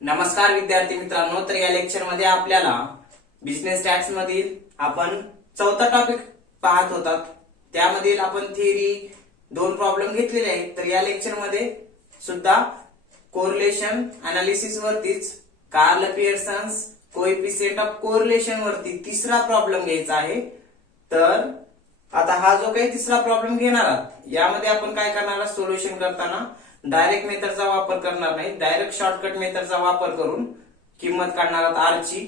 नमस्कार विद्यार्थी मित्रांनो, तर या लेक्चर मध्ये आपल्याला बिझनेस टॅक्स मधील आपण चौथा टॉपिक पाहत होतात. त्यामधील आपण थिअरी 2 प्रॉब्लेम घेतलेले आहेत. तर या लेक्चर मध्ये सुद्धा कोरिलेशन अनालिसिस वरतीच Karl Pearson's coefficient of correlation वरती तिसरा प्रॉब्लेम घ्यायचा आहे. तर आता हा जो काही तिसरा प्रॉब्लेम घेणार आहात यामध्ये आपण काय करणार आहात, सोल्युशन करताना डायरेक्ट मेथडचा वापर करणार नाही, डायरेक्ट शॉर्टकट मेथडचा वापर करून किंमत काढणार आहात. आर ची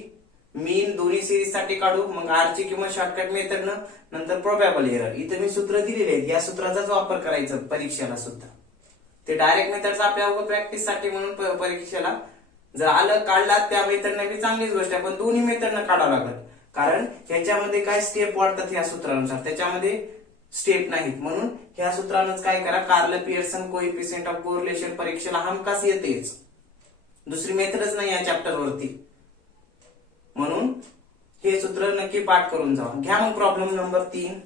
मीन दोन्ही सिरीज साठी काढू, मग आर ची किंमत शॉर्टकट मेथडनं, नंतर प्रोबॅबल एरर. इथे मी सूत्र दिलेले आहेत, या सूत्राचाच वापर करायचा परीक्षेला सुद्धा. ते डायरेक्ट मेथडचा आपल्या प्रॅक्टिस साठी म्हणून परीक्षेला जर आलं काढला त्या मेथडने बी चांगलीच गोष्ट आहे, पण दोन्ही मेथडनं काढावं लागत. कारण ह्याच्यामध्ये काय स्टेप वाढतात या सूत्रानुसार, त्याच्यामध्ये स्टेप नाहीत. म्हणून ह्या सूत्रानंच काय करा, Karl Pearson coefficient of correlation परीक्षेला हमखास येतेच, दुसरी मेथडच नाही या चॅप्टर वरती. म्हणून हे सूत्र नक्की पाठ करून जावा. घ्या मग प्रॉब्लेम नंबर 3.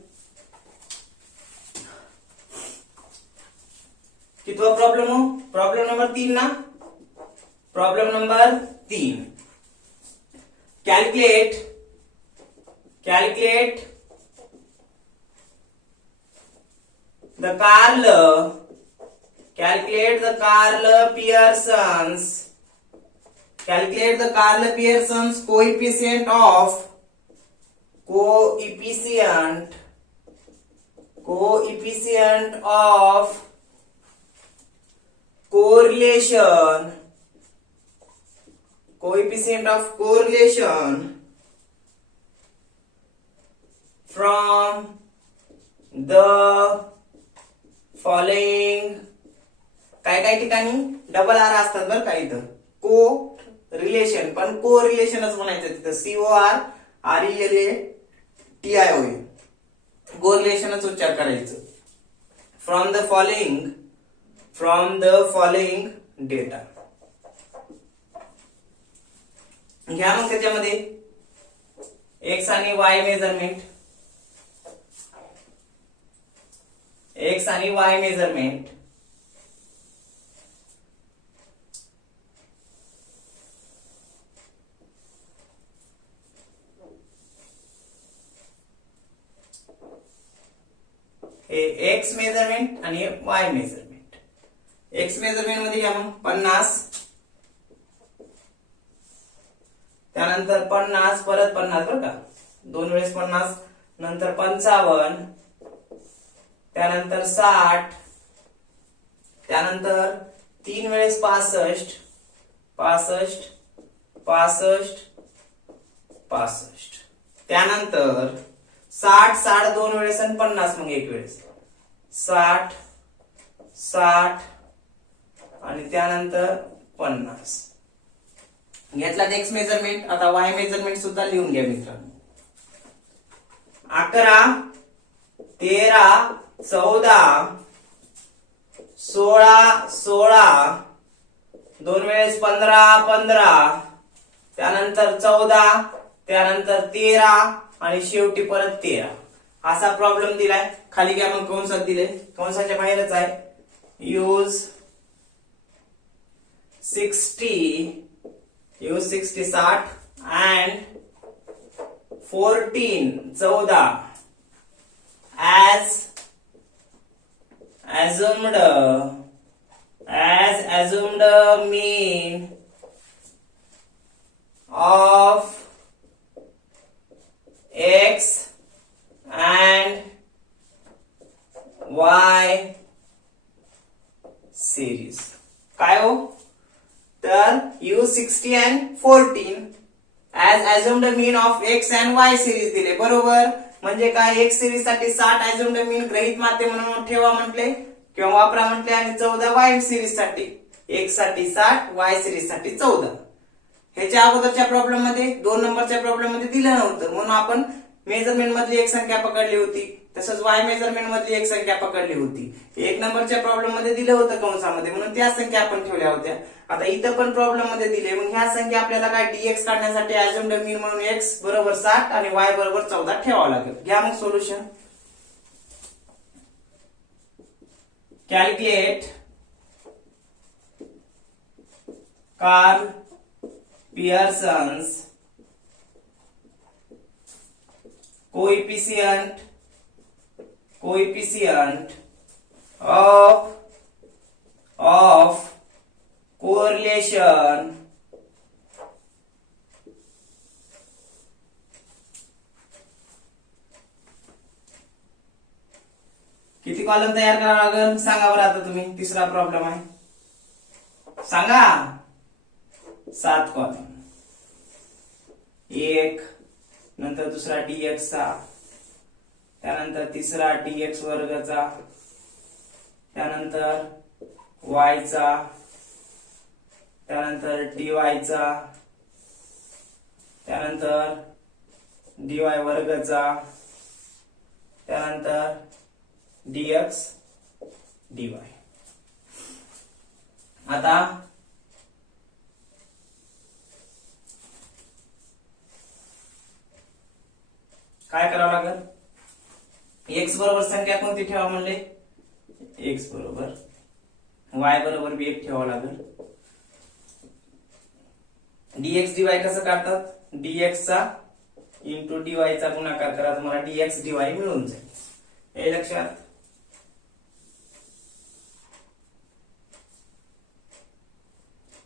कितवा प्रॉब्लेम हो? प्रॉब्लेम नंबर 3 ना. Problem number 3. Calculate the Carl Pearson's coefficient of correlation from the following. काय काय ठिकाणी डबल आर असतात बरं का, इथं को रिलेशन पण को रिलेशनच म्हणायचं तिथं, CORRELATION को रिलेशनच उच्चार करायचं. From the following data. घ्या मग त्याच्यामध्ये एक्स आणि वाय मेजरमेंट. एक्स आणि वाय मेजरमेंट हे एक्स मेजरमेंट आणि वाय मेजरमेंट. एक्स मेजरमेंट मध्ये घ्या मग 50, त्यानंतर 50 परत 50 बरं का, 2 वेळेस 50, नंतर 55, त्यानंतर 60, त्यानंतर 3 वेळेस 65, 65, त्यानंतर 60 2 वेळेस आणि 50 मग 1 वेळेस 60 आणि त्यानंतर 50. घेतला एक्स मेजरमेंट. आता वाय मेजरमेंट सुद्धा लिहून घ्या मित्रांनो. 11 13 14 16 2 वेळेस 15, त्यानंतर 14, त्यानंतर 13 आणि शेवटी परत 13. असा प्रॉब्लेम दिलाय. खाली घ्या मग कंसात दिले, कंसाच्या बाहेरच आहे. Use 60 and 14 as assumed mean of x and y series. काय हो, तर use 60 and 14 as assumed mean of x and y series दिले. बरोबर, म्हणजे काय, x सिरीज साठी 60 assumed mean गृहीत माते म्हणून ठेवा म्हटले किंवा वापरा म्हटले, आणि 14 y सिरीज साठी, x साठी 60, y सिरीज साठी 14. ह्याच्या अगोदरच्या प्रॉब्लेम मध्ये 2 नंबरच्या प्रॉब्लेम मध्ये दिलं नव्हतं, म्हणून आपण मेजरमेंट मधली एक संख्या पकडली होती, तसंच वाय मेजरमेंट मधली एक संख्या पकडली होती. 1 नंबरच्या प्रॉब्लेम मध्ये दिलं होतं कंसामध्ये, म्हणून त्या संख्या आपण ठेवल्या होत्या. आता इथं पण प्रॉब्लेम मध्ये दिले, मग ह्या संख्या आपल्याला काय dx काढण्यासाठी assumed mean म्हणून x बरोबर 60 आणि y बरोबर 14 ठेवावं लागेल. घ्या मग solution. calculate Carl Pearson's coefficient of correlation किती कॉलम तयार करावा लागेल सांगा बरं आता तुम्ही. तिसरा प्रॉब्लेम आहे, सांगा. 7 कॉलम. एक, नंतर दुसरा dx चा, त्यानंतर तिसरा dx वर्गाचा, त्यानंतर y चा, त्यानंतर dy चा, त्यानंतर dy वर्गाचा, त्यानंतर dx dy. आता काय करावं लागेल? x बरोबर संख्या कोणती ठेवा म्हणले? x बरोबर y बरोबर बी 1 ठेवावं लागेल. dx dy कसं काढतात? dx चा इंटू dy चा गुणाकार करा, तुम्हाला dx dy मिळून जाईल. हे लक्षात.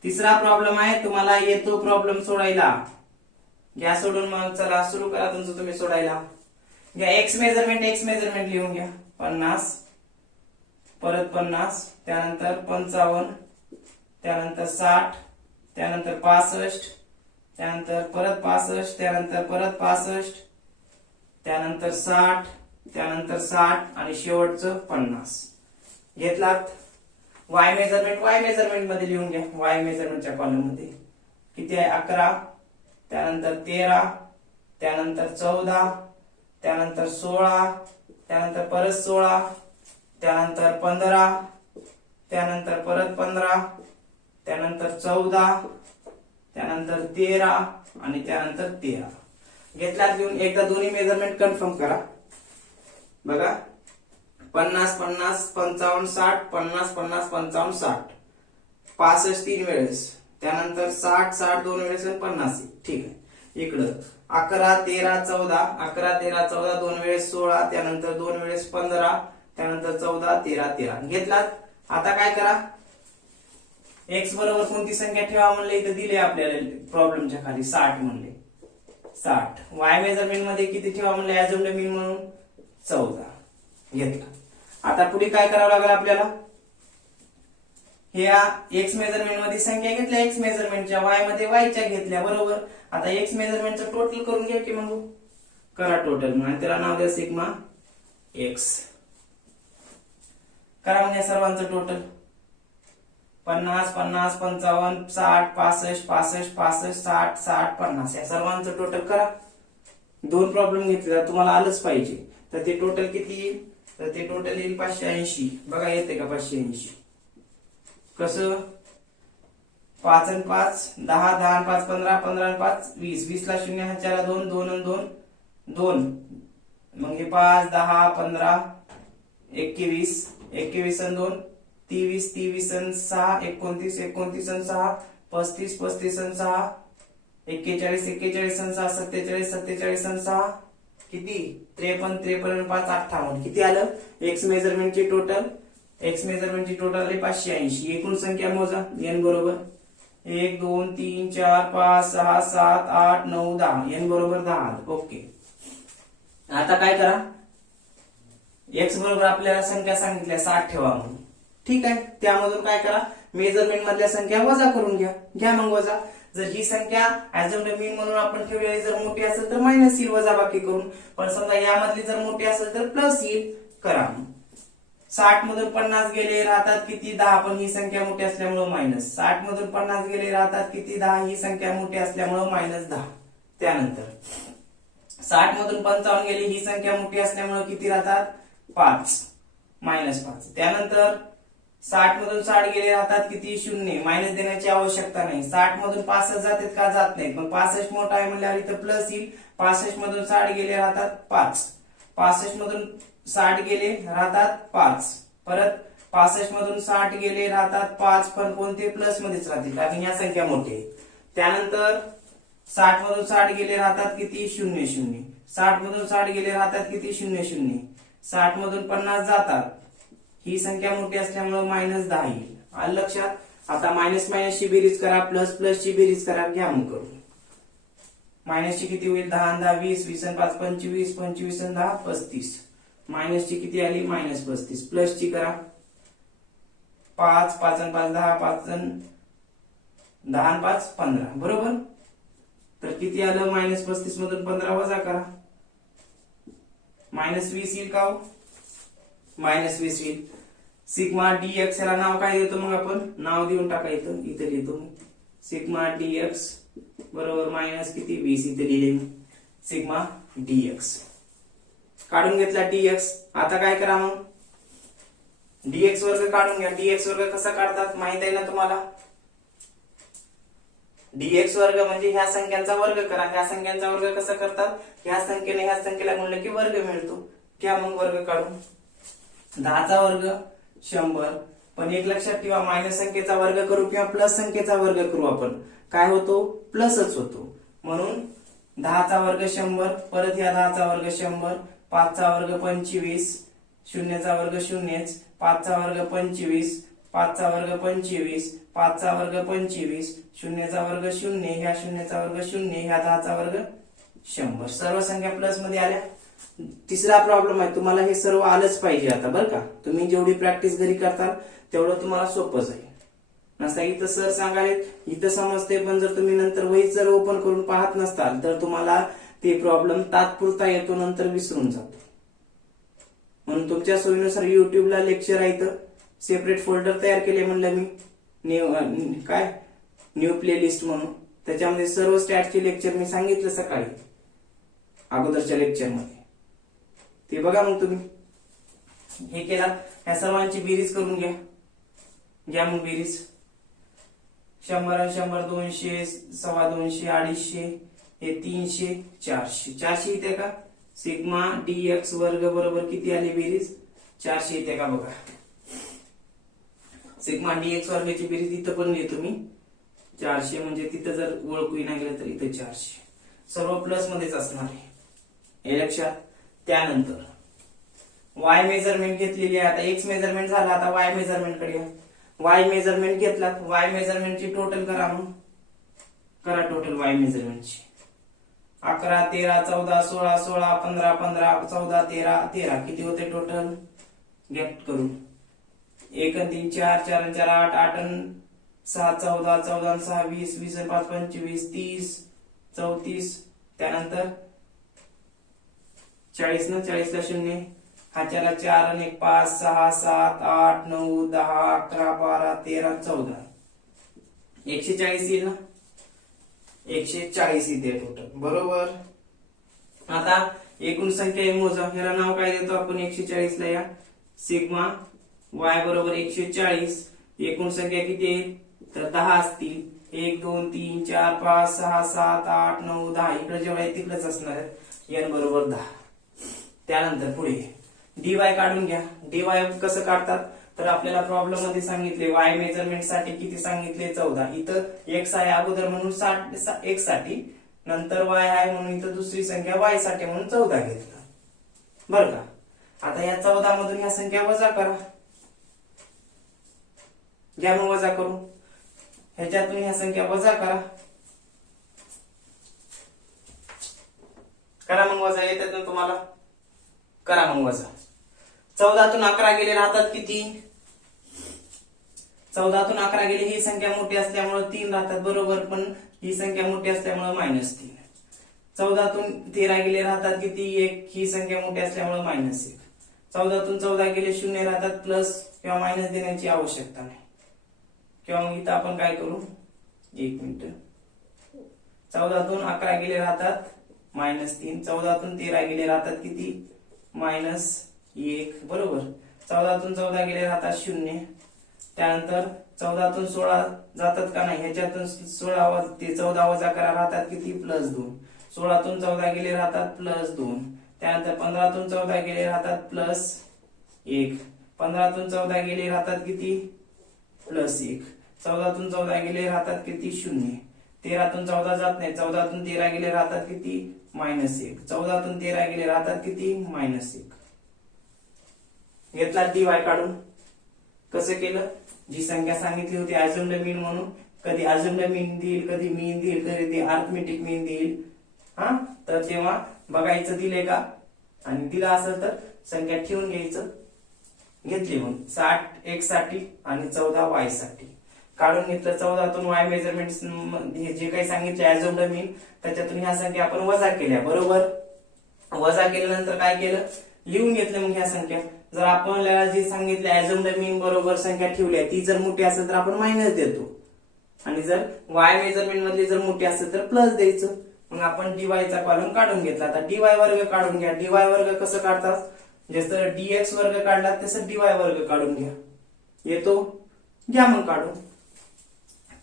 तिसरा प्रॉब्लेम आहे, तुम्हाला येतो प्रॉब्लेम सोडायला. घ्या सोडून, मग चला सुरू करा तुमचं तुम्ही सोडायला. घ्या एक्स मेजरमेंट लिहून घ्या. 50, परत 50, त्यानंतर 55, त्यानंतर 60, त्यानंतर 65, त्यानंतर परत 65, त्यानंतर परत 65, त्यानंतर 60, त्यानंतर 60 आणि शेवटचं 50. घेतलात. वाय मेजरमेंट मध्ये लिहून घ्या. वाय मेजरमेंटच्या कॉलम मध्ये किती आहे? 11, त्यानंतर 13, त्यानंतर 14, त्यानंतर 16, त्यानंतर परत 16, त्यानंतर 15, त्यानंतर परत 15, त्यानंतर 14, त्यानंतर 13 आणि त्यानंतर 13. घेतल्यात लिहून. एकदा दोन्ही मेजरमेंट कन्फर्म करा. बघा, 50 50 55 60, 50 50 55 60, 65 3 वेळेस, त्यानंतर 60 60 2 वेळेस, 50. ठीक आहे. इकडं 11 13 14, 11 13 14 2 वेळेस 16, त्यानंतर 2 वेळेस 15, त्यानंतर 14 13 13. घेतलात. आता काय करा? x बरोबर कोणती संख्या ठेवा म्हणले? इथे दिले आपल्याला प्रॉब्लेमच्या खाली 60 म्हणले. 60. y मेजरमेंट मध्ये किती ठेवा म्हणले? ऍझ्युम्ड मीन म्हणून 14. घेतला. आता पुढे काय करावं लागेल आपल्याला? ह्या एक्स मेजरमेंट मध्ये संख्या घेतल्या एक्स मेजरमेंटच्या, वाय मध्ये वायच्या घेतल्या, बरोबर. आता एक्स मेजरमेंटचं टोटल करून घ्या की मग. करा टोटल, म्हणजे त्याला नाव द्या सिग्मा एक्स. करा म्हणजे सर्वांचं टोटल. 50 50 55 60 65 65 65 60 60 50 या सर्वांचं टोटल करा. 2 प्रॉब्लेम घेतले, तुम्हाला आलंच पाहिजे. तर ते टोटल किती येईल? तर ते टोटल येईल 580. बघा येते का 580? कसं? 5 आणि 5 10, 10 आणि 5 15, 15 आणि 5 20, 20 ला 0 हा 4 2, 2 आणि 2 2. मग हे 5 10 15 21, 21 आणि 2 23, 23 आणि 6 29, 29 आणि 6 35, 35 आणि 6 41, 41 आणि 6 47, 47 आणि 6 किती? 53, 53 आणि 5 58. किती आलं? एक्स मेजरमेंटची टोटल आहे 580. एकूण संख्या मोजा. n बरोबर 1 2 3 4 5 6 7 8 9 10. n बरोबर 10. ओके. आता काय करा? x बरोबर आपल्याला संख्या सांगितल्या 60 ठेवा म्हणून. ठीक आहे. त्यामधून काय करा? मेजरमेंट मधल्या संख्या वजा करून घ्या. घ्या मग वजा. जर ही संख्या ऍझ्युम्ड मीन म्हणून आपण ठेवलेली जर मोठी असेल तर मायनस येईल वजाबाकी करून, पण समजा यामधली जर मोठी असेल तर प्लस येईल. करा. 60 मधून 50 गेले राहतात किती? 10. पण ही संख्या मोठी असल्यामुळे मायनस. 60 मधून 50 गेले राहतात किती? 10. ही संख्या मोठी असल्यामुळे मायनस 10. त्यानंतर 60 मधून 55 गेले, ही संख्या मोठी असल्यामुळे किती राहतात? 5. मायनस 5. त्यानंतर 60 मधून 60 गेले राहतात किती? 0. मायनस देण्याची आवश्यकता नाही. 60 मधून 65 जातात का? जात नाहीत. पण 65 मोठा आहे म्हणल्यावर इथं प्लस येईल. 65 मधून 60 गेले राहतात 5. 65 मधून 60 गेले राहतात 5. परत 65 मधून 60 गेले राहतात 5. पण कोणते? प्लस मध्येच राहतील, कारण या संख्या मोठी आहे. त्यानंतर 60 मधून 60 गेले राहतात किती 0 0, 60 मधून 60 गेले राहतात किती 0 0, 60 मधून 50 जातात, ही संख्या मोठी असल्यामुळे -10 येईल. आलं लक्षात. आता मायनस मायनस ची बेरीज करा, प्लस प्लस ची बेरीज करा, घ्या मग करू. मायनस ची किती होईल 10 आणि 10 20, 20 आणि 5 25, 25 आणि 10 35. मायनस ची किती आली -35. प्लस ची करा 5 5 आणि 5 10, 5 आणि 10 आणि 5 15 बरोबर. तर किती आलं -35 मधून 15 वजा करा, -20 येईल का हो? -20 येईल. सिग्मा dx याला नाव काय देतो मग आपण, नाव देऊन टाकायचं, इथे लिहितो सिग्मा dx बरोबर मायनस किती 20, इथे लिहिले सिग्मा dx. काढून घेतला dx. आता काय करा मग, dx वर्ग काढून घ्या. dx वर्ग कसा काढतात माहित आहे ना तुम्हाला. dx वर्ग म्हणजे ह्या संख्यांचा वर्ग करा. ह्या संख्यांचा वर्ग कसा करतात, ह्या संख्येने ह्या संख्येला गुणलं की वर्ग मिळतो. घ्या मग वर्ग काढून. 10 चा वर्ग 100. पण एक लक्षात ठेवा, मायनस संख्येचा वर्ग करू किंवा प्लस संख्येचा वर्ग करू आपण, काय होतो प्लसच होतो. म्हणून 10 चा वर्ग 100, परत या 10 चा वर्ग 100, 5 चा वर्ग 25, 0 चा वर्ग 0, 5 चा वर्ग 25, 5 चा वर्ग 25, 5 चा वर्ग 25, 0 चा वर्ग 0, ह्या 0 चा वर्ग 0, ह्या 10 चा वर्ग 100. सर्व संख्या प्लस मध्ये आल्या. तिसरा प्रॉब्लेम आहे, तुम्हाला हे सर्व आलंच पाहिजे आता बरं का. तुम्ही जेवढी प्रॅक्टिस घरी करताल तेवढं तुम्हाला सोपं जाईल. नसता इथं सर सांगाले इथं समजते, पण जर तुम्ही नंतर वही जर ओपन करून पाहत नसताल तर तुम्हाला ते प्रॉब्लेम तात्पुरता येतो, नंतर विसरून जातो. म्हणून तुमच्या सोयीनुसार युट्यूबला लेक्चर आहे, इथं सेपरेट फोल्डर तयार केले म्हणलं मी, न्यू प्लेलिस्ट म्हणून. त्याच्यामध्ये सर्व स्टॅटचे लेक्चर मी सांगितलं सकाळी अगोदरच्या लेक्चर मध्ये, ते बघा मग तुम्ही. हे केला, ह्या सर्वांची बेरीज करून घ्या. घ्या मग बेरीज. 100 आणि 100 200, 250, 250, हे 300, 400. 400 येते का. सिग्मा dx वर्ग बरोबर किती आली बेरीज 400 येते का बघा. सिग्मा dx वर्गाची बेरीज इथं पण लिहितो मी 400, म्हणजे तिथं जर ओळखू नाही गेलं तर इथं 400. सर्व प्लस मध्येच असणार आहे, हे लक्षात. त्यानंतर y मेजरमेंट घेतलेली आहे. आता x मेजरमेंट झाला, आता y मेजरमेंट कडे. y मेजरमेंट घेतला, y मेजरमेंटची टोटल करा मग. करा टोटल y मेजरमेंटची. 11 13 14 16 16 15 15 14 13 13 किती होते टोटल, गेट करू. 1 आणि 3 4, 4 आणि 4 8, 8 आणि 6 14, 14 आणि 6 20, 20 आणि 5 25, 30 34. त्यानंतर 40 ना, 40 ला 0, हा 4 आणि 1 5 6 7 8 9 10 11 12 13 14, 140 येईल ना. 140 येते टोटल बरोबर. आता एकूण संख्या मोजा. ह्याला नाव काय देतो आपण 140 ला. या सिग्मा y बरोबर 140. एकूण संख्या किती आहे तर 10 असतील. 1 2 3 4 5 6 7 8 9 10, इकडे जेवढे आहे तिकडेच असणार आहे. n बरोबर 10. त्यानंतर पुढे dy काढून घ्या. dy कसं काढतात तर आपल्याला प्रॉब्लेम मध्ये सांगितले y मेजरमेंट साठी किती सांगितले 14. इथं x आहे अगोदर म्हणून 60 x साठी, नंतर y आहे म्हणून इथं दुसरी संख्या y साठी म्हणून 14 घेतलं बरं का. आता या 14 मधून ह्या संख्या वजा करा. घ्या मग वजा करू. ह्याच्यातून ह्या संख्या वजा करा. करा मग वजा. येतात ना तुम्हाला, करा मग वजा. 14 तून 11 गेले राहतात किती, 14 तून 11 गेले, ही संख्या मोठी असल्यामुळे 3 राहतात बरोबर, पण ही संख्या मोठी असल्यामुळे -3. 14 तून 13 गेले राहतात किती 1, ही संख्या मोठी असल्यामुळे -1. 14 तून 14 गेले 0 राहतात, प्लस किंवा मायनस देण्याची आवश्यकता नाही. किंवा मग इथं आपण काय करू, 1 मिनिट. 14 तून 11 गेले राहतात -3, 14 तून 13 गेले राहतात किती -1 बरोबर. 14 तून 14 गेले राहतात 0. त्यानंतर 14 तून 16 जातात का नाही, ह्याच्यातून 16 ते 14 वजा करा, राहतात किती +2. 16 तून 14 गेले राहतात +2. त्यानंतर 15 तून 14 गेले राहतात +1. 15 तून 14 गेले राहतात किती +1. 14 तून 14 गेले राहतात किती 0. 13तून 14 जात नाही, 14तून 13 गेले राहतात किती -1, 14तून 13 गेले राहतात किती -1. घेतला dy काढून. कसं केलं, जी संख्या सांगितली होती अझ्युम्ड मीन म्हणून, कधी अझ्युम्ड मीन देईल, कधी मीन देईल, कधी ते अरिथमेटिक मीन देईल. हा, तर तेव्हा बघायचं दिले का, आणि दिला असेल तर संख्या ठेवून घ्यायचं. घेतली मग 60 x साठी आणि 14 y साठी काढून घेतलं. 14तून y मेजरमेंट हे जे काही सांगितले अझ्युम्ड मीन, त्याच्यातून ह्या संख्या आपण वजा केल्या. बरोबर, वजा केल्यानंतर काय केलं, लिहून घेतलं मग ह्या संख्या. जर आपल्याला जे सांगितले अझ्युम्ड मीन बरोबर संख्या ठेवल्या, ती जर मोठी असेल तर आपण मायनस देतो, आणि जर y मेजरमेंट मधली जर मोठी असेल तर प्लस द्यायचं. मग आपण dy चा कॉलम काढून घेतला. आता dy वर्ग काढून घ्या. dy वर्ग कसं काढतात, जसं dx वर्ग काढला तसं dy वर्ग काढून घ्या. येतो, घ्या मग काढून.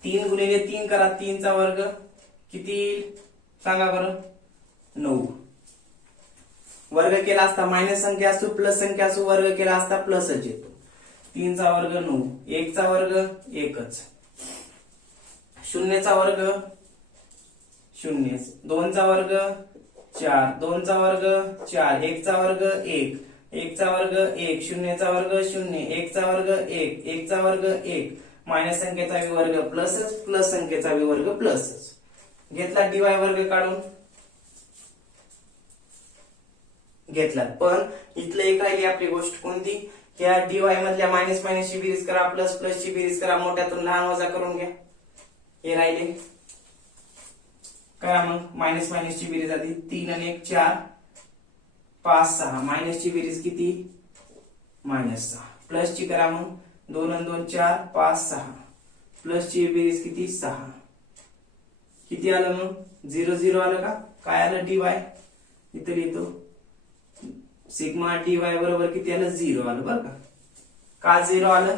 3 गुणिले 3 करा, 3 चा वर्ग किती सांगा बरं, 9. वर्ग केला असता मायनस संख्या असो प्लस संख्या असो, वर्ग केला असता प्लसच येतो. 3 चा वर्ग 9, 1 चा वर्ग 1च, 0 चा वर्ग 0, 2 चा वर्ग 4, 2 चा वर्ग 4, 1 चा वर्ग 1, 1 चा वर्ग 1, 0 चा वर्ग 0, 1 चा वर्ग 1, 1 चा वर्ग 1, मायनस संख्येचा विवर्ग प्लसच, प्लस संख्येचा विवर्ग प्लसच. घेतला dy वर्ग काढून घेतला. पण इथलं एक राहिली आपली गोष्ट कोणती, या dy मधल्या मायनस मायनस ची बेरीज करा, प्लस प्लस ची बेरीज करा, मोठ्यातून लहान वजा करून घ्या. हे राहिले. करा मग मायनस मायनस ची बेरीज आधी 3 आणि 1 4 5 6, मायनस ची बेरीज किती -6, प्लस ची करा मग 2 आणि 2 4 5 6, प्लस ची बेरीज किती 6. किती आलं मग 0 0 आलं का, काय आलं dy, इथे लिहितो सिग्मा dy बरोबर किती आलं 0 आलं. बरं का 0 आलं,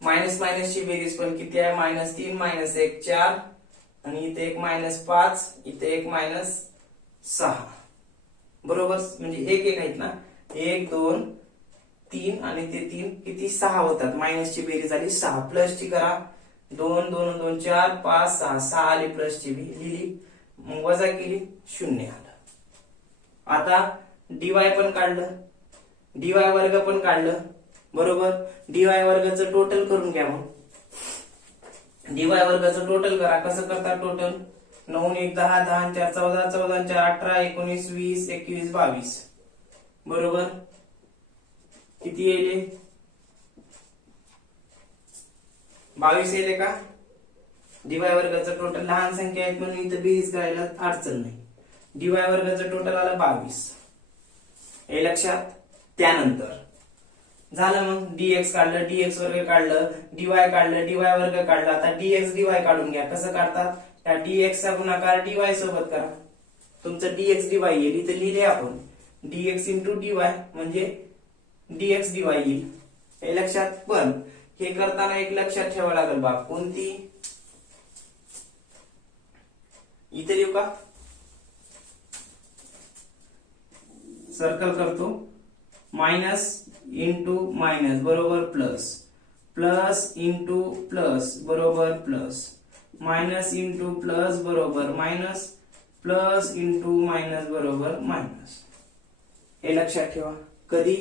मायनस मायनस ची बेरीज पण किती आहे -3 -1 4, आणि इथे एक -5, इथे एक -6. बरोबर, म्हणजे एक एक आहेत ना, 1 2 3 आणि ते 3 किती 6 होतात. मायनस ची बेरीज आली 6, प्लस ची करा 2 2 2 4 5 6, 6 आली, प्लस ची लिहिली, मग वजा केली 0 आलं. आता dy पण काढलं, dy वर्ग पण काढलं. बरोबर, dy वर्गाचं टोटल करून घ्या. मग dy वर्गाचं टोटल करा. कसं करता टोटल, 9 1 10 10 4 14 14 4 18 19 20 21 22. बरोबर, किती येले 22 येले का. dy वर्गाचं टोटल, लहान संख्या आहेत म्हणून इथं बेरीज करायला अडचण नाही. dy वर्गाचं टोटल आलं 22, हे लक्षात. त्यानंतर झालं मग dx काढलं, dx वर्ग काढलं, dy काढलं, dy वर्ग काढला. आता dx dy काढून घ्या. कसं काढतात, त्या dx चा गुणाकार dy सोबत करा, तुमचं dx dy येईल. इथे लिहिले आपण dx × dy म्हणजे dx dy येईल, हे लक्षात. पण हे करताना एक लक्षात ठेवावं लागेल बाब, कोणती, इथे लिहू का, सर्कल करतो, मायनस इंटू मायनस बरोबर प्लस, प्लस इंटू प्लस बरोबर प्लस, मायनस इंटू प्लस बरोबर मायनस, प्लस इंटू मायनस बरोबर मायनस. हे लक्षात ठेवा. कधी,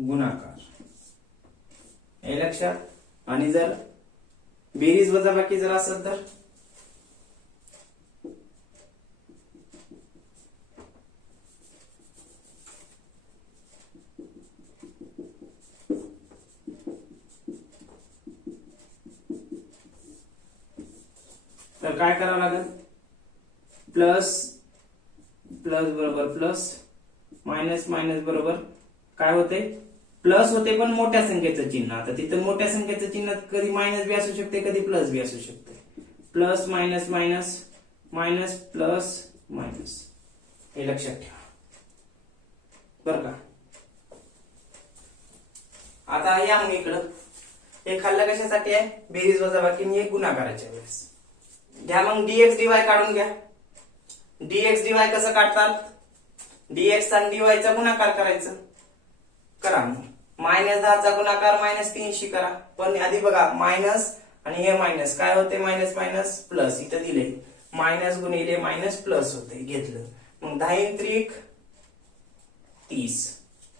गुणाकार, हे लक्षात. आणि जर बेरीज वजाबाकी जर असेल तर काय करावं लागेल, प्लस प्लस बरोबर प्लस, मायनस मायनस बरोबर काय होते, प्लस होते पण मोठ्या संख्येचं चिन्ह. आता तिथं मोठ्या संख्येचं चिन्ह कधी मायनस बी असू शकते, कधी प्लस बी असू शकते. Plus minus minus minus plus minus, हे लक्षात ठेवा बर का. आता या मग इकडं, हे खाल्लं कशासाठी आहे, बेरीज वजाबाकी हे गुणाकाराच्या वेळेस. घ्या मग dx dy काढून घ्या. dx dy कसं काढतात, dx आणि dy चा गुणाकार करायचं. करा मग -10 चा गुणाकार -380 करा. पण आधी बघा, मायनस आणि हे मायनस काय होते, मायनस मायनस प्लस, इथं दिले मायनस गुणिले मायनस प्लस होते, घेतलं. मग 10 त्रिक 30.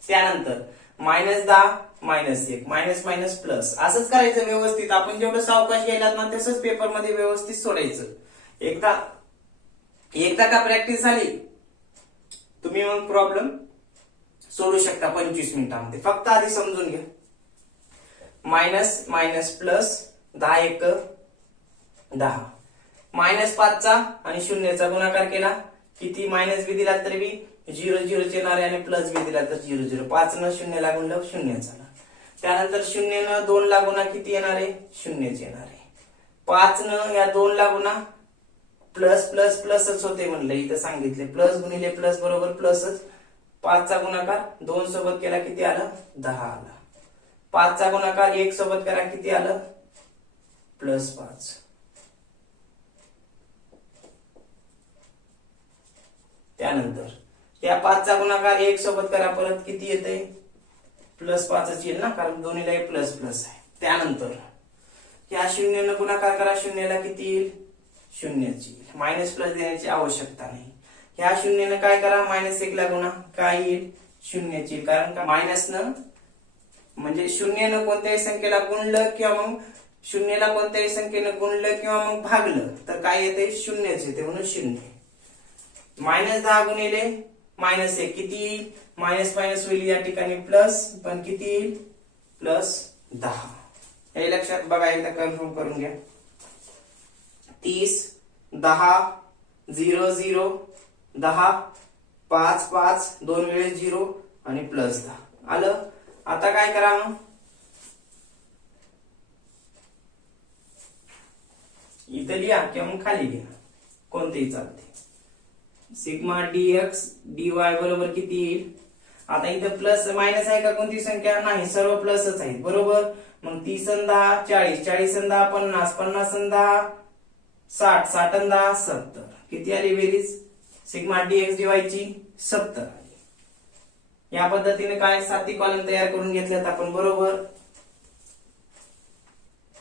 त्यानंतर -10 -1 मायनस मायनस प्लस, असंच करायचं व्यवस्थित. आपण जेवढं सावकाश गेलात ना तसंच पेपरमध्ये व्यवस्थित सोडायचं. एकदा का प्रॅक्टिस झाली तुम्ही मग प्रॉब्लेम सोडू शकता 25 मिनिटांमध्ये. फक्त आधी समजून घ्या. मायनस मायनस प्लस 10 एक 10. -5चा आणि 0चा गुणाकार केला किती, मायनस बी दिला तरी बी 0 0 येणार आहे आणि प्लस बी दिला तर 0 0. 5 न 0 ला गुणलं 0 झाला. त्यानंतर 0 न 2 ला गुणा किती येणार आहे, 0 येणार आहे. 5 न या 2 ला गुणा प्लस प्लस प्लसच होते म्हणलं, इथं सांगितले प्लस गुणिले प्लस बरोबर प्लसच. 5चा गुणाकार 2 सोबत केला किती आलं, 10 आला. 5चा गुणाकार 1 सोबत करा किती आलं, +5. त्यानंतर या 5चा गुणाकार 1 सोबत करा, परत किती येते, +5च येईल ना, कारण दोन्हीला प्लस प्लस आहे. त्यानंतर या 0 न गुणाकार करा, 0ला किती येईल, 0 येईल. मायनस प्लस देण्याची आवश्यकता नाही. ह्या 0 न काय करा, -1 ला गुणा, काय येईल, 0 येईल. कारण का मायनस न म्हणजे 0 न कोणत्याही संख्येला गुणलं किंवा मग 0 ला कोणत्याही संख्येनं गुणलं किंवा मग भागलं तर काय येते, 0च येते, म्हणून 0. -10 गुणिले -1 किती येईल, मायनस मायनस होईल या ठिकाणी प्लस, पण किती येईल, +10. हे लक्षात बघा, एकदा कन्फर्म करून घ्या. 30 10 0 0 10 5 5 2 वेळेस 0 आणि +10 आलं. आता काय करा, मग इथं लिहा किंवा मग खाली लिहा, कोणतेही चालते. सिग्मा dx dy बरोबर किती येईल. आता इथं प्लस मायनस आहे का कोणती संख्या, नाही, सर्व प्लसच आहेत बरोबर. मग 30 आणि 10 40, 40 आणि 10 50, 50 आणि 10 60, 60 आणि 10 70. किती आली बेरीज, सिग्मा dx dy ची 70 आली. या पद्धतीने काय 7 कॉलम तयार करून घेतल्यात आपण बरोबर.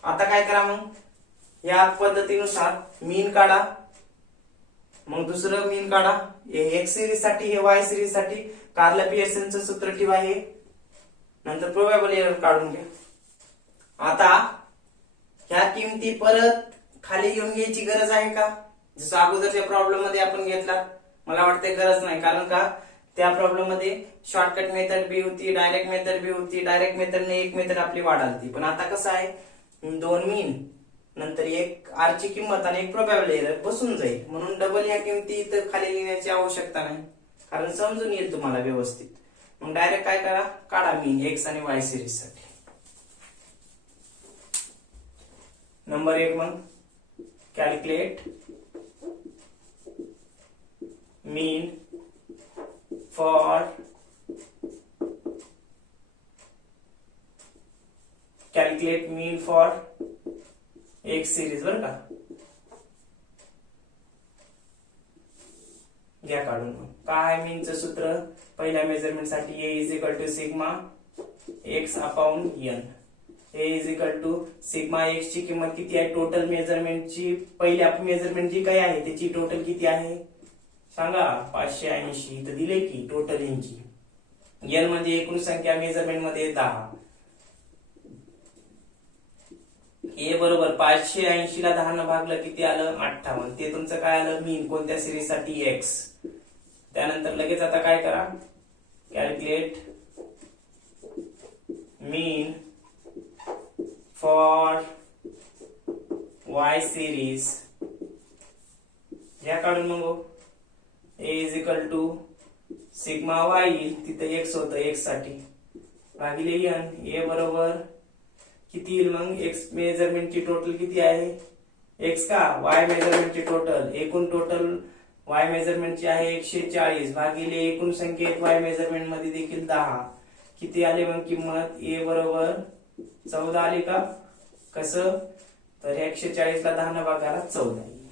आता काय करा, मग या पद्धतीनुसार मीन काढा. मग दुसरं मीन काढा. एक्स सिरीज साठी, हे वाय सिरीज साठी कार्ल पियर्सनचं सूत्र ठेवा हे, नंतर प्रोबॅबल एरर काढून घ्या. आता ह्या किमती परत खाली घेऊन घ्यायची गरज आहे का, जसं अगोदरच्या प्रॉब्लेम मध्ये आपण घेतला. मला वाटते गरज नाही, कारण का त्या प्रॉब्लेम मध्ये शॉर्टकट मेथड बी होती, डायरेक्ट मेथड बी होती. डायरेक्ट मेथडने एक मेथड आपली वाढालती, पण आता कसं आहे, 2 मीन नंतर एक आर ची किंमत आणि एक प्रोबॅबल एरर बसून जाईल. म्हणून डबल ह्या किमती इथं खाली लिहिण्याची आवश्यकता नाही, कारण समजून येईल तुम्हाला व्यवस्थित. मग डायरेक्ट काय करा, काढा मीन एक्स आणि वाय सिरीज साठी. नंबर 1, मग calculate mean for x series, बरं का, घ्या काढून. काय मीनचं सूत्र, पहिल्या मेजरमेंट साठी A is equal to sigma X upon N. A is equal to sigma X ची किंमत किती आहे, टोटल मेजरमेंटची, पहिल्या मेजरमेंट जी काही आहे त्याची टोटल किती आहे सांगा, 580. इथं दिले की टोटल यांची. एन म्हणजे एकूण संख्या, मेजरमेंट मध्ये 10. ए बरोबर 580 ला 10 न भागलं किती आलं, 58. ते तुमचं काय आलं, मीन कोणत्या सिरीज साठी, एक्स. त्यानंतर लगेच आता काय करा, calculate mean for Y series. या काढून मग A is equal to sigma Y येईल, तिथं एक्स होतं, एक्स साठी भागिले एन. ए बरोबर किती येईल, मग एक्स मेजरमेंटची टोटल किती आहे, एक्स का वाय मेजरमेंटची टोटल, एकूण टोटल वाय मेजरमेंटची आहे 140 भागिले एकूण संख्येत वाय मेजरमेंट मध्ये देखील 10. किती आले मग किंमत, ए बरोबर 14 आली का, कसं, तर 140 ला 10 न भागाला 14 येईल.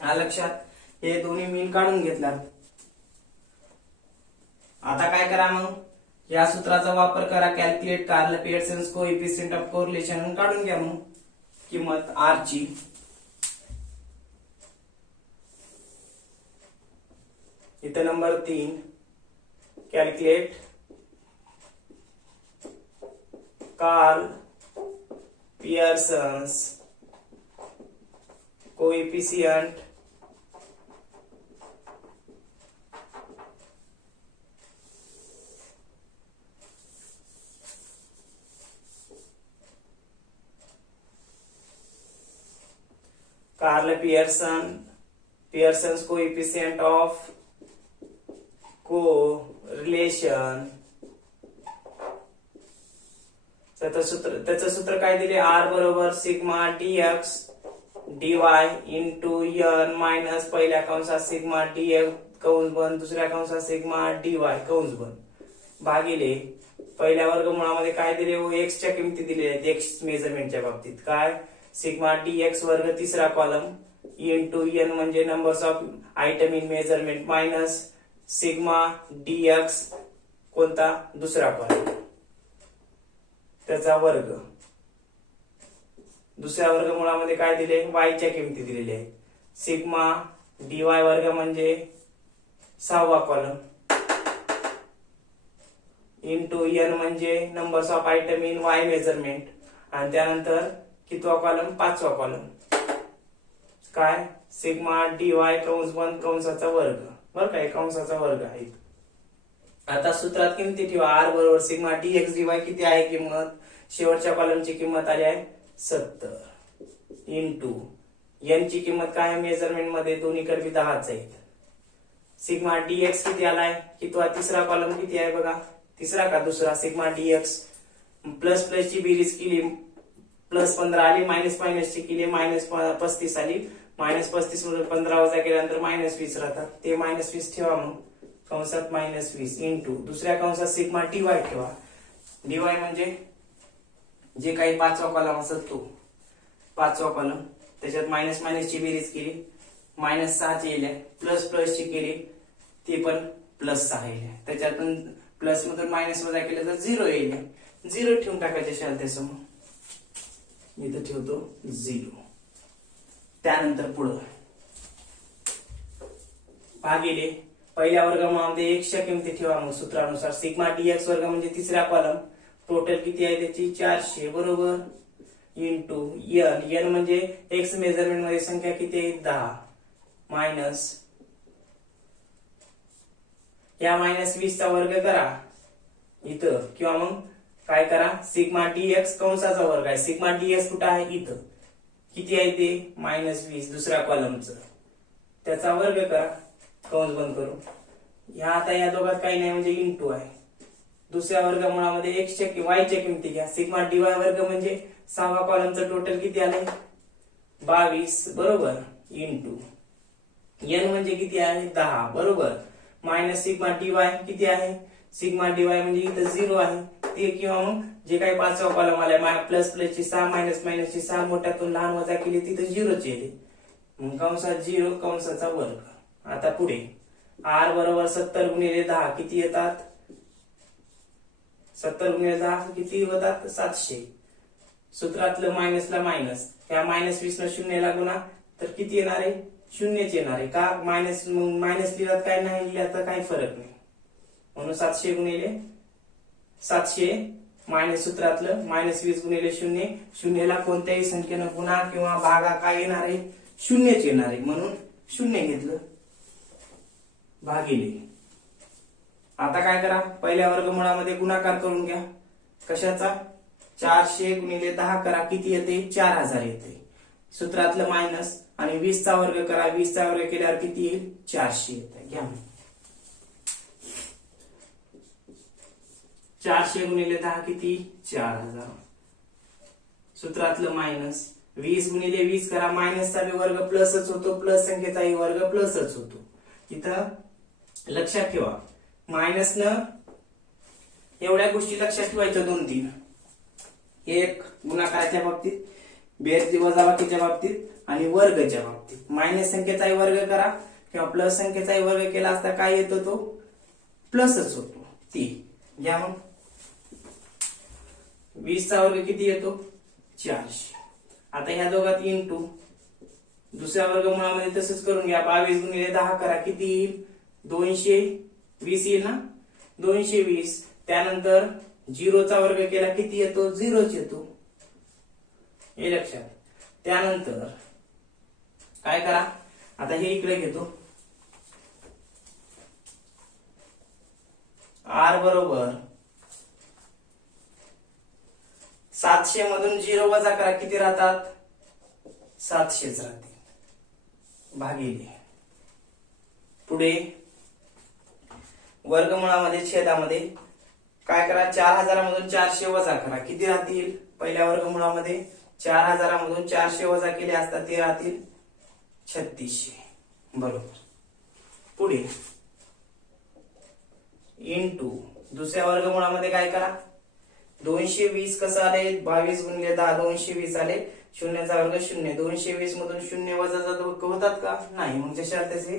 हा लक्षात. हे दोन्ही मीन काढून घेतला. आता काय करा, मग या सूत्राचा वापर करा, calculate Karl Pearson's coefficient of correlation काढून घ्या. मग किंमत R ची इथं number 3 calculate Karl Pearson's coefficient Karl Pearson's coefficient of correlation त्याचं सूत्र काय दिले R बरोबर sigma dx dy into n minus पहिल्या कंसात सिग्मा dx कंस बंद दुसऱ्या कंसात सिग्मा dy कंस बंद भागिले पहिल्या वर्गमूळामध्ये काय दिले हो x च्या किमती दिलेल्या आहेत x मेजरमेंटच्या बाबतीत काय सिग्मा dx वर्ग तिसरा कॉलम इंटू n म्हणजे numbers of item in measurement minus sigma dx कोणता दुसरा कॉलम त्याचा वर्ग दुसऱ्या वर्गमूळामध्ये काय दिले y च्या किमती दिलेल्या आहेत सिग्मा dy वर्ग म्हणजे सहावा कॉलम इंटू n म्हणजे numbers of item in y measurement आणि त्यानंतर कितवा कॉलम पाचवा कॉलम काय सिग्मा dy कंस बंद कंसाचा वर्ग बरं काय कंसाचा वर्ग आहे आता सूत्रात किमती ठेवा R बरोबर सिग्मा dx dy किती आहे किंमत शेवटच्या कॉलमची किंमत आली आहे 70 इंटू n ची किंमत काय आहे मेजरमेंट मध्ये दोन्ही कडे 10च आहेत सिग्मा dx किती आलाय कितवा तिसरा कॉलम किती आहे बघा तिसरा का दुसरा सिग्मा dx प्लस प्लस ची बेरीज केली प्लस 15 आली मायनस मायनस ची केली मायनस 35 आली मायनस 35 मधून 15 वजा केल्यानंतर मायनस 20 राहतात ते मायनस 20 ठेवा मग कंसात मायनस 20 इंटू दुसऱ्या कंसात सिग्मा dy ठेवा dy म्हणजे जे काही पाचवा कॉलम असेल तो पाचवा कॉलम त्याच्यात मायनस मायनस ची बेरीज केली मायनस 6 ची येईल प्लस प्लस ची केली ती पण प्लस 6 येईल त्याच्यातून प्लस मधून मायनस वजा केलं तर 0 येईल 0 ठेवून टाकायचे त्यासमोर इथं ठेवतो 0 त्यानंतर पुढं भागिले पहिल्या वर्गामध्ये x च्या किमती ठेवा मग सूत्रानुसार सिग्मा dx वर्ग म्हणजे तिसरा कॉलम टोटल किती आहे त्याची 400 बरोबर इंटू n म्हणजे x मेजरमेंट मध्ये संख्या किती आहे 10 मायनस या मायनस 20 चा वर्ग करा इथं किंवा मग काय करा सिग्मा dx कंसाचा वर्ग आहे सिग्मा dx कुठे आहे इथं किती आहे ते मायनस 20 दुसऱ्या कॉलमचं त्याचा वर्ग करा कंस बंद करू ह्या आता या दोघात काही नाही म्हणजे इंटू आहे दुसऱ्या वर्गमूळामध्ये x च्या y च्या किमती घ्या सिग्मा dy वर्ग म्हणजे सहावा कॉलमचं टोटल किती आले 22 बरोबर इंटू n म्हणजे किती आहे 10 बरोबर मायनस सिग्मा dy किती आहे सिग्मा dy म्हणजे इथं 0 आहे ते किंवा मग जे काही पाचवा कॉलम आलाय प्लस प्लस ची 6 मायनस मायनस ची 6 मोठ्यातून लहान वजा केली तिथं 0 च येते मग कंसात 0 कंसाचा वर्ग आता पुढे R बरोबर 70 गुणिले 10 किती येतात 70 गुणिले 10 किती होतात 700 सूत्रातलं मायनसला मायनस त्या मायनस 20 न शून्यला गुणा तर किती येणार आहे शून्यच येणार आहे का मायनस लिहिलात काय नाही लिहिला तर काही फरक नाही म्हणून 700 गुणिले 700 मायनस सूत्रातलं मायनस 20 गुणिले शून्य शून्यला कोणत्याही संख्येनं गुणा किंवा भागा काय येणार आहे शून्यच येणार आहे म्हणून शून्य घेतलं भागिले आता काय करा पहिल्या वर्गमूळामध्ये गुणाकार करून घ्या कशाचा 400 गुणिले 10 करा किती येते 4000 येते सूत्रातलं मायनस आणि 20 चा वर्ग करा 20 चा वर्ग केल्यावर किती येईल 400 येते घ्या 400 गुणिले 10 किती 4000 सूत्रातलं मायनस 20 गुणिले 20 करा मायनसचा वर्ग प्लसच होतो प्लस संख्येचाही वर्ग प्लसच होतो इथं लक्षात ठेवा मायनस न एवढ्या गोष्टी लक्षात ठेवायच्या 2-3 एक गुणाकाराच्या बाबतीत बेरजी वजाबाकीच्या बाबतीत आणि वर्गच्या बाबतीत मायनस संख्येचाही वर्ग करा किंवा प्लस संख्येचाही वर्ग केला असता काय येतो तो प्लसच होतो ती घ्या मग 20 चा वर्ग किती येतो 400 आता ह्या दोघात इंटू दुसऱ्या वर्गमुळामध्ये तसंच करून घ्या. 22 गुणिले 10 करा, किती येईल? 220 येईल ना, 220. त्यानंतर 0चा वर्ग केला किती येतो? 0च येतो, हे लक्षात. त्यानंतर काय करा, आता हे इकडे घेतो. r बरोबर 700 मधून 0 वजा करा, किती राहतात? 700च राहते, भागिले. पुढे वर्गमुळामध्ये छेदामध्ये काय करा, 4000 मधून 400 वजा करा, किती राहतील? पहिल्या वर्गमुळामध्ये 4000 मधून 400 वजा केले असता ते राहतील 3600, बरोबर. पुढे इंटू दुसऱ्या वर्गमुळामध्ये काय करा, 220 कसं आले? 22 गुणिले 10, 220 आले. शून्याचा वर्ग 0, 220 मधून 0 वजा होतात का? नाही, मग जशा तसे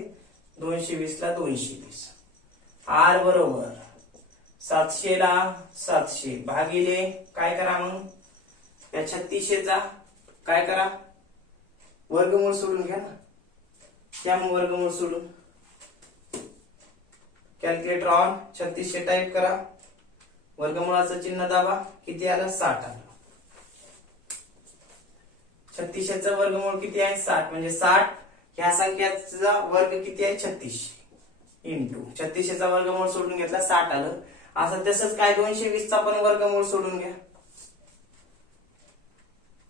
220 ला 220. r बरोबर 700 ला 700 भागिले काय करा, मग या 3600चा काय करा, वर्गमूळ सोडून घ्या ना. त्या मग वर्गमूळ सोडून कॅल्क्युलेटर ऑन, 3600 टाइप करा, वर्गमुळाचं चिन्ह दाबा, किती आलं? 60 आलं. 3600चं वर्गमूळ किती आहे? 60, म्हणजे 60 ह्या संख्याचा वर्ग किती आहे? 3600 इंटू 3600चा वर्गमूळ सोडून घेतला, 60 आलं. असं तसंच काय 220चा पण वर्गमूळ सोडून घ्या.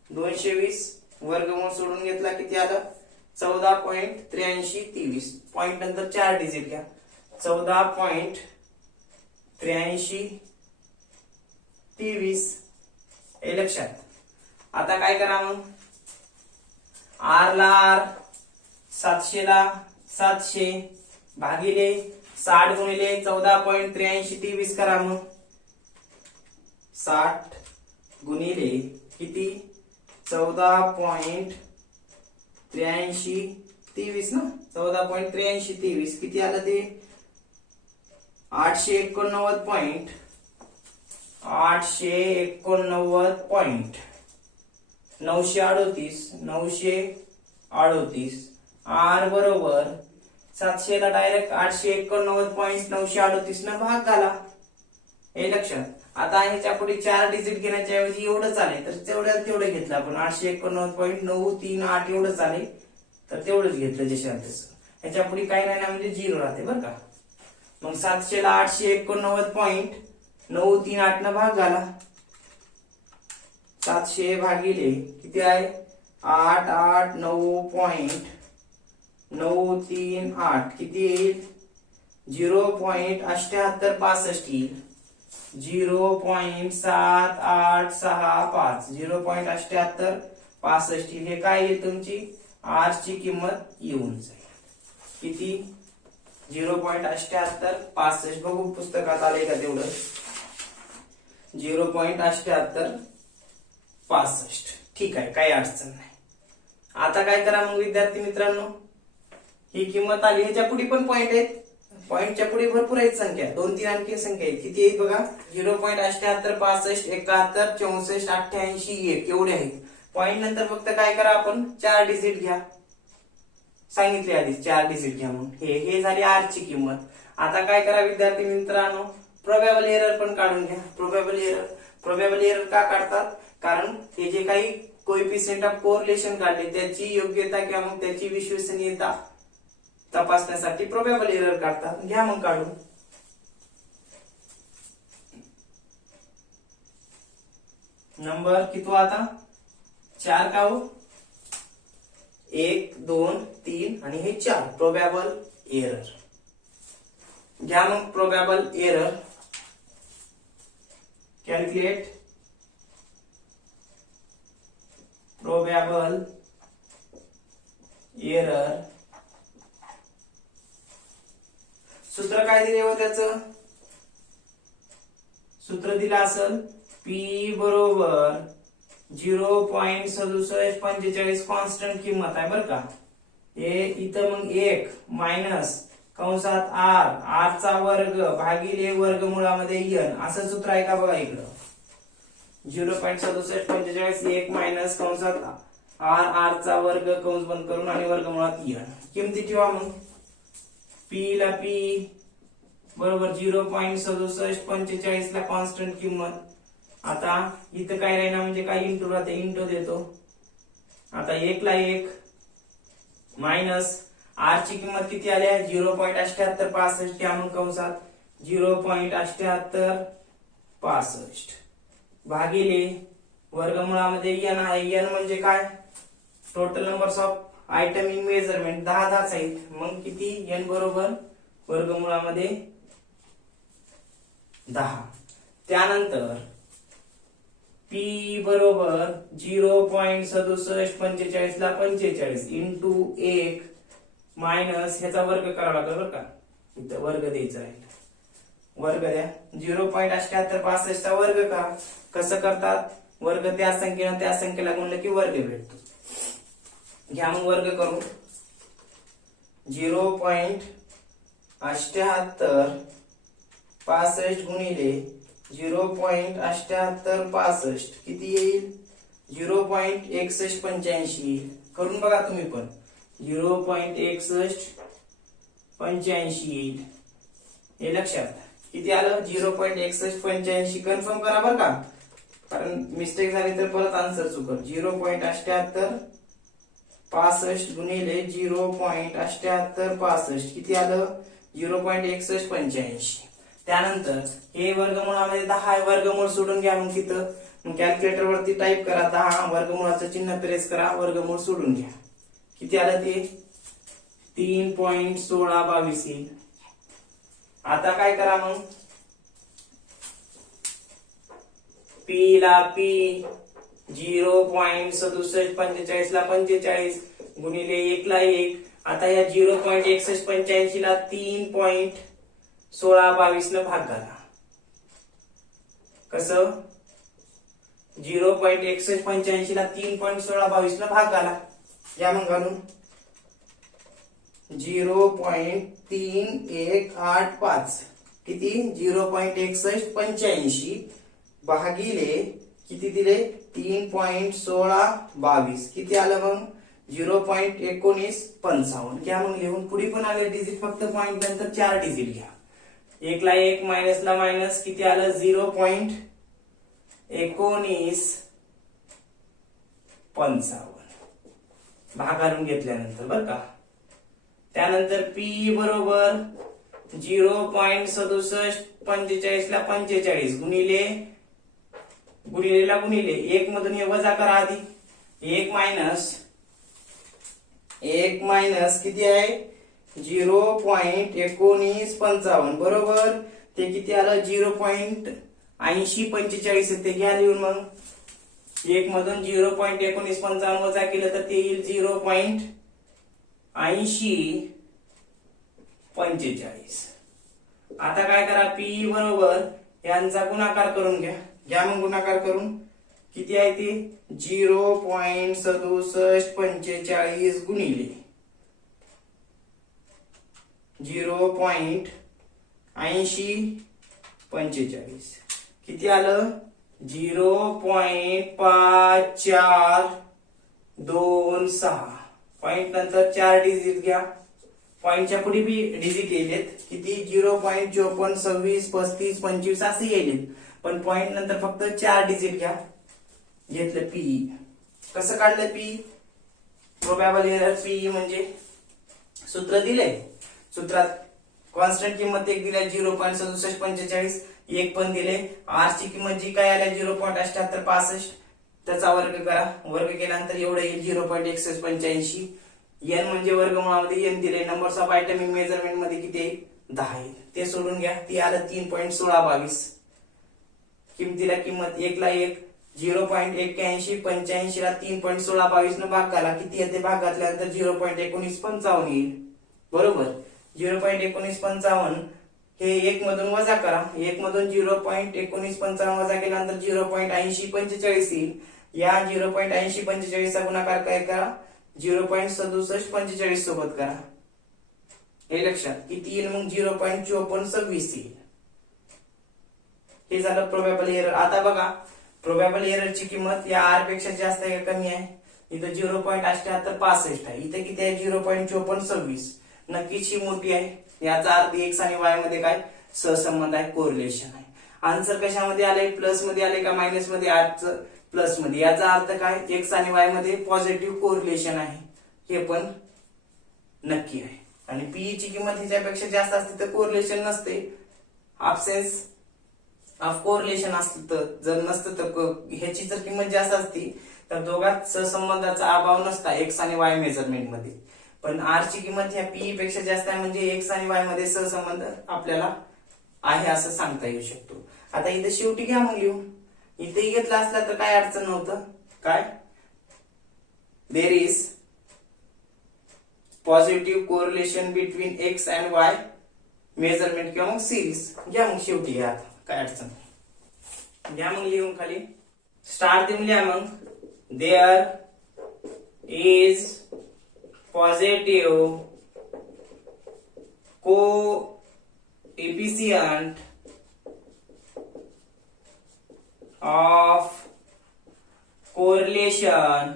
220 वर्गमूळ सोडून घेतला, किती आलं? 14.8323. पॉइंट नंतर 4 डिजिट घ्या, 14.8323. हे लक्षात. आता काय करा, मग r ला r, 700 ला 700 भागिले 60 गुणिले 14.8323 करा. मग 60 गुणिले किती? 14.8323 ना, 14.8323 किती आलं ते? 889.938. r बरोबर 700 ला डायरेक्ट 889.938 न भाग झाला, हे लक्षात. आता ह्याच्या पुढे 4 डिजिट घेण्याच्या ऐवजी एवढंच आले तर तेवढं घेतलं आपण, 889.938 एवढंच आले तर तेवढंच घेतलं जशा तसं. ह्याच्या पुढे काही नाही ना, म्हणजे 0 राहते बरं का. मग 700 ला 889.938 न भाग झाला, 700 भागिले किती आहे? 889.938 किती येईल? 0.7865 येईल, 0.7865, 0.7865 हे काय येईल? तुमची r ची किंमत येऊन जाईल, किती? 0.7865. बघू पुस्तकात आले का तेवढं, 0.7865. ठीक आहे, काही अडचण नाही. आता काय करा मग विद्यार्थी मित्रांनो, ही किंमत आली, ह्याच्या पुढे पण पॉइंट आहेत, पॉइंटच्या पुढे भरपूर आहेत संख्या, 2-3 आणखी संख्या आहेत. किती आहेत बघा? 0.7865, 71, 64, 88, 1 एवढे आहेत. पॉइंट नंतर फक्त काय करा, आपण 4 डिजिट घ्या, सांगितले आधी 4 डिजिट घ्या. मग हे झाली r ची किंमत. आता काय करा विद्यार्थी मित्रांनो, प्रोबॅबल एरर पण काढून घ्या. प्रोबॅबल एरर का काढतात? कारण हे जे काही कोएफिशिएंट ऑफ कोरिलेशन काढले त्याची योग्यता किंवा मग त्याची विश्वसनीयता तपासण्यासाठी प्रोबॅबल एरर काढतात. घ्या मग काढून. नंबर किती आता? 4 का हो? 1 2 3 आणि हे 4 प्रोबॅबल एरर. घ्या मग प्रोबॅबल एरर, कॅल्क्युलेट प्रोबॅबल एरर. सूत्र काय दिले हो त्याचं? सूत्र दिलं असेल P बरोबर 0.6745 कॉन्स्टंट किंमत आहे बरं का. हे इथं मग 1 मायनस कंसात r चा वर्ग भागिले वर्गमुळामध्ये n असं सूत्र आहे का बघा इकडं. 0.6745 1 मायनस कंसात आर आर चा वर्ग कंस बंद करून आणि वर्गमुळात n किमती ठेवा मग पी ला पी बरोबर 0.6745 ला कॉन्स्टंट किंमत. आता इथं काय राहिना म्हणजे काय इंटू राहते इंटू देतो. आता 1 ला 1 मायनस आर ची किंमत किती आल्या 0.7865 घ्या मग कंसात 0.7865 भागिले वर्गमुळामध्ये n आहे. n म्हणजे काय total numbers of item in measurement 10 आहेत. मग किती n बरोबर वर्गमुळामध्ये 10. त्यानंतर p बरोबर 0.6745 ला 45 इंटू 1 मायनस ह्याचा वर्ग करावा लागेल बरं का. इथं वर्ग द्यायचा आहे. वर्ग द्या 0.7865 चा वर्ग का कसं करतात वर्ग त्या संख्येला त्या संख्येला गुणलं की वर्ग भेटतो. घ्या मग वर्ग करू 0.7865 गुणिले 0.7865 किती येईल 0.6185 करून बघा तुम्ही पण 0.6185 येईल. हे लक्षात किती आलं 0.6185 कन्फर्म करा बरं का कारण मिस्टेक झाली तर परत आन्सर चुकल. 0.7865 गुणिले 0.7865 किती आलं 0.6185. त्यानंतर हे वर्गमुळामध्ये 10 वर्गमूळ सोडून घ्या मग तिथं मग कॅल्क्युलेटर वरती टाइप करा 10 वर्गमुळाचं चिन्ह प्रेस करा वर्गमूळ सोडून घ्या. किती आलं ते 3.1622 येईल. आता काय करा मग पी ला पी 0.6745 ला 45 गुणिले 1 ला 1. आता या 0.6185 ला 3.1622 न भाग घाला. कसं 0.6185 ला 3.1622 न भाग घाला. या मग घालून 0.3185 किती 0.6185 भागिले किती दिले 3.1622 किती आलं मग 0.1955. घ्या मग लिहून पुढे पण आले डिजिट फक्त पॉइंट नंतर 4 डिजिट घ्या. 1 ला 1 मायनस ला मायनस किती आलं 0.1955 भागारून घेतल्यानंतर बरं का. त्यानंतर पी बरोबर 0.6745 ला 45 गुणिले गुणिलेला गुणिले 1 मधून हे वजा करा आधी 1 मायनस किती आहे 0.1955 बरोबर ते किती आलं 0.8045 ते घ्या लिहून मग 1 मधून 0.1955 वजा केलं तर ते येईल 0.8045. आता काय करा पी बरोबर यांचा गुणाकार करून घ्या. घ्या मग गुणाकार करून किती आहे ते 0.6745 गुणिले 0.8045 किती आलं 0.5426 पॉइंट नंतर 4 डिजिट घ्या. पॉइंटच्या पुढे बी डिजिट येलेत किती 0.54 26 35 25 असे येलेत पण पॉइंट नंतर फक्त 4 डिजिट घ्या. घेतलं पी. कसं काढलं पी प्रोबॅबल एरर पी म्हणजे सूत्र दिलंय. सूत्रात कॉन्स्टंट किंमत एक दिल्या 0.6745 एक पण दिले. आर ची किंमत जी काय आल्या 0.7865 त्याचा वर्ग करा. वर्ग केल्यानंतर एवढं येईल 0.6185. n म्हणजे वर्गमुळामध्ये n दिले. Numbers of item in measurement मध्ये किती आहे 10 आहे. ते सोडून घ्या. ती आलं 3.1622. किमतीला किंमत 1 ला 1 0.8185 ला 3.1622 न भाग घाला. किती येते भाग घातल्यानंतर 0.1955 येईल बरोबर. 0.1955 हे 1 मधून वजा करा. 1 मधून 0.1955 वजा केल्यानंतर 0.8045 येईल. या 0.8045 चा गुणाकार काय करा 0.6745 सोबत करा. हे लक्षात किती येईल मग 0.5426 येईल. हे झालं प्रोबॅबल एरर. आता बघा प्रोबॅबल एरर ची किंमत या आर पेक्षा जास्त आहे का कमी आहे इथं 0.8865 आहे, इथं किती आहे 0.5426. नक्कीच ही मोठी आहे, याचा अर्थ एक्स आणि वाय मध्ये काय सहसंबंध आहे, कोरिलेशन आहे. आन्सर कशामध्ये आलंय, प्लस मध्ये आले का मायनस मध्ये, आजचं प्लस मध्ये, याचा अर्थ काय एक्स आणि वाय मध्ये पॉझिटिव्ह कोरिलेशन आहे, हे पण नक्की आहे. आणि पीई ची किंमत ह्याच्यापेक्षा जास्त असते तर कोरिलेशन नसते, अब्सेन्स ऑफ कोरिलेशन असतं. तर जर नसतं तर ह्याची जर किंमत जास्त असती तर दोघात सहसंबंधाचा अभाव नसता एक्स आणि वाय मेजरमेंट मध्ये. पण आर ची किंमत ह्या पीई पेक्षा जास्त आहे म्हणजे एक्स आणि वाय मध्ये सहसंबंध आपल्याला आहे असं सांगता येऊ शकतो. आता इथे शेवटी घ्या मग लिहू, इथेही घेतला असला तर काय अडचण नव्हतं. काय there is positive correlation between x and Y measurement किंवा मग सिरीज. घ्या मग शेवटी घ्या, आता काय अडचण नाही. घ्या मग लिहून खाली स्टार देऊन लिहा मग. There is positive coefficient of correlation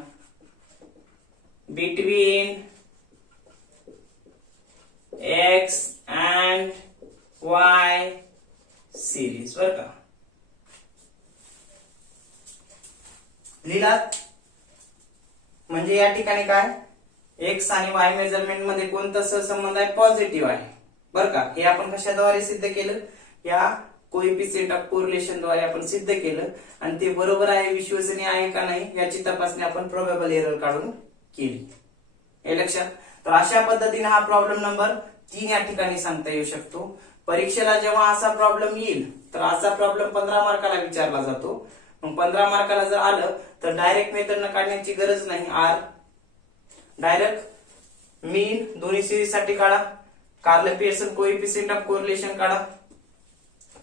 between x and y series. बर का, लिहिलात म्हणजे या ठिकाणी काय एक्स आणि वाय मेजरमेंट मध्ये कोणता सहसंबंध आहे, पॉझिटिव्ह आहे. बर का, हे आपण कशाद्वारे सिद्ध केलं, या कोएफिशियंट ऑफ कोरिलेशन द्वारे आपण सिद्ध केलं. आणि ते बरोबर आहे, विश्वसनीय आहे का नाही याची तपासणी आपण प्रोबेबल एरर काढून केली, हे लक्षात. तर अशा पद्धतीने हा प्रॉब्लेम नंबर 3 या ठिकाणी सांगता येऊ शकतो. परीक्षेला जेव्हा असा प्रॉब्लेम येईल तर असा प्रॉब्लेम 15 मार्काला विचारला जातो. मग 15 मार्काला जर आलं तर डायरेक्ट मेथडनं काढण्याची गरज नाही, आर डायरेक्ट मीन दोन्ही सिरीज साठी काढा, Karl Pearson coefficient of correlation काढा,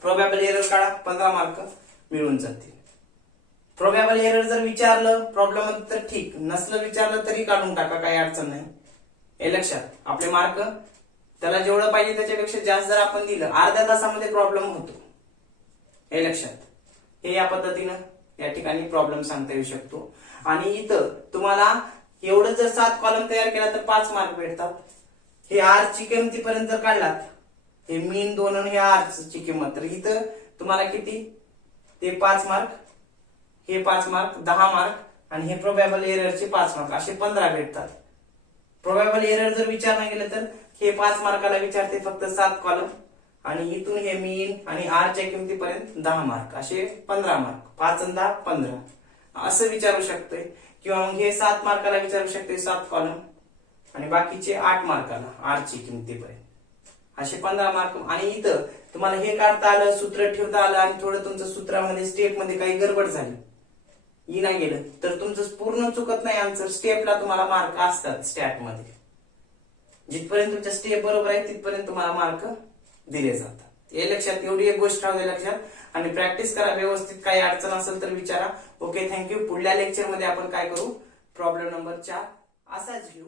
प्रोबॅबल एरर काढा, 15 मार्क मिळून जातील. प्रोबॅबल एरर जर विचारलं प्रॉब्लेम तर ठीक, नसलं विचारलं तरी काढून टाका, काही अडचण नाही, हे लक्षात. आपले मार्क त्याला जेवढं पाहिजे त्याच्यापेक्षा जास्त जर आपण दिलं अर्ध्या तासामध्ये प्रॉब्लेम होतो, हे लक्षात. हे या पद्धतीनं या ठिकाणी प्रॉब्लेम सांगता येऊ शकतो. आणि इथं तुम्हाला एवढं जर 7 कॉलम तयार केला तर 5 मार्क भेटतात. हे आर ची किमतीपर्यंत जर काढलात, हे मीन 2 आणि हे आर ची किंमत, तर इथं तुम्हाला किती, ते 5 मार्क, हे 5 मार्क, 10 मार्क आणि हे प्रोबॅबल एररचे 5 मार्क, असे 15 भेटतात. प्रोबॅबल एरर जर विचारलं गेलं तर हे 5 मार्काला विचारते फक्त 7 कॉलम आणि इथून हे मीन आणि आर च्या किमतीपर्यंत 10 मार्क, असे 15 मार्क, 5 आणि 10 15 असं विचारू शकतोय. किंवा मग हे 7 मार्काला विचारू शकते 7 कॉलम आणि बाकीचे 8 मार्काला आर ची किमतीपर्यंत, असे 15 मार्क. आणि इथं तुम्हाला हे काढता आलं, सूत्र ठेवता आलं आणि थोडं तुमचं सूत्रामध्ये स्टेप मध्ये काही गडबड झाली, नाही गेलं तर तुमचं पूर्ण चुकत नाही आन्सर. स्टेपला तुम्हाला मार्क असतात स्टॅट मध्ये, जिथपर्यंत तुमच्या स्टेप बरोबर आहे तिथपर्यंत तुम्हाला मार्क दिले जातात, हे लक्षात. एवढी एक गोष्ट राहू दे लक्षात आणि प्रॅक्टिस करा व्यवस्थित. काही अडचण असेल तर विचारा. Okay, thank you. पुढल्या लेक्चर मध्ये आपण काय करू, प्रॉब्लेम नंबर 4 असाच घेऊ.